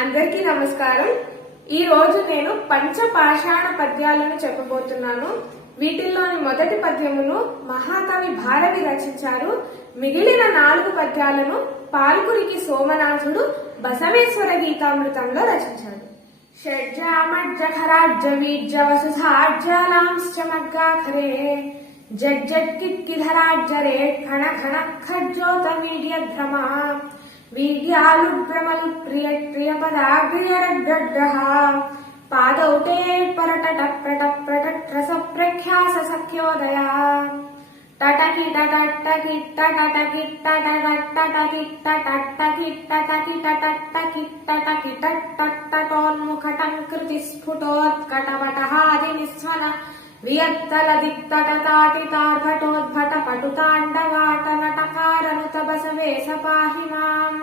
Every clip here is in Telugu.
అందరికీ నమస్కారం. ఈ రోజు నేను పంచపాషాణ పద్యాలను చెప్పబోతున్నాను. వీటిల్లోని మొదటి పద్యమును మహాకవి భారవి రచించారు. మిగిలిన 4 పద్యాలను పాల్కురికి సోమనాథుడు బసవేశ్వర గీతామృతంలో రచించాడు. షడ్జామజ్జఖరాజ్జవీజ్జవసుధాజ్జలాంశ్చమగ్గాఖరే జజ్జట్కిత్తిధరాజ్జరే ఖణ ఖణ ఖజ్జోత వీడ్యధ్రమా వీడ్యాలు భ్రమలు ప్రియ ప్రియ పదాగ్రయరగ్రహ పాదౌటే పరటట ప్రట ప్రటట్రస ప్రఖ్యాస సఖ్యోదయ టటకి టటటకి టటటకి టటటటకి టటటకి టటకి టటటకి టటకి టట్టట్టటోన్ముఖటంకృతి స్ఫుటోత్కటపటహాది నిస్వన వియత్తల దిక్తటతాటితార్భటోద్భట పటుతాండవాట నటకారనుత బసవేశ పాహి మాం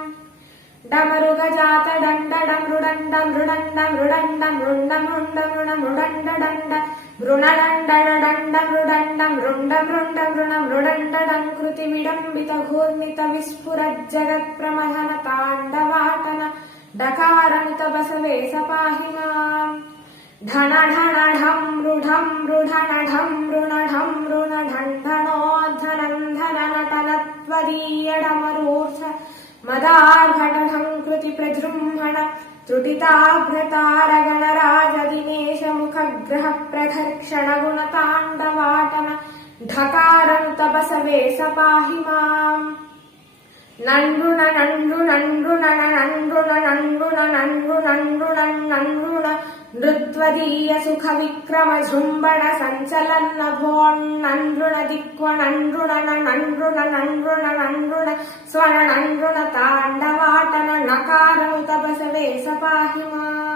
డమరుగజాత డండ మృడండ మృడండ మృడండ మృండ మృండ మృణ మృడండ డండ మృణడండ డండ మృడండ మృండ మృండ మృణ మృడండ డంకృతిమిడంబిత ఘూర్మిత విస్ఫురజ్జగత్ ప్రమథన తాండవాటన డకారనుత బసవేశ పాహి మాం ఢణ ఢణ ఢం మృఢం మృఢణ ఢం మృణఢం మృణఢంఢణోద్ధనం ధన నటనత్వదీయడమరూర్ధ మదార్ఘటం కృతి ప్రజృంభణ త్రుటితాభ్రతారగణరాజదినేశ ముఖగ్రహ ప్రఘర్షణ గుణతాండవాటన ఢకారనుత బసవేశ పాహి మాం నన్రుణ నన్రుణ నన్రుణ నన్రుణ నన్రుణ నన్రుణ నన్రుణ నన్రుణ నృత్వదీయ సుఖ విక్రమ జృంభణ సంచలన్న భోన్నృణ దిక్వ నన్రుణ నన్రుణ నన్రుణ నన్రుణ స్వర నన్రుణ తాండవాటన నకారనుత బసవేశ పాహి మాం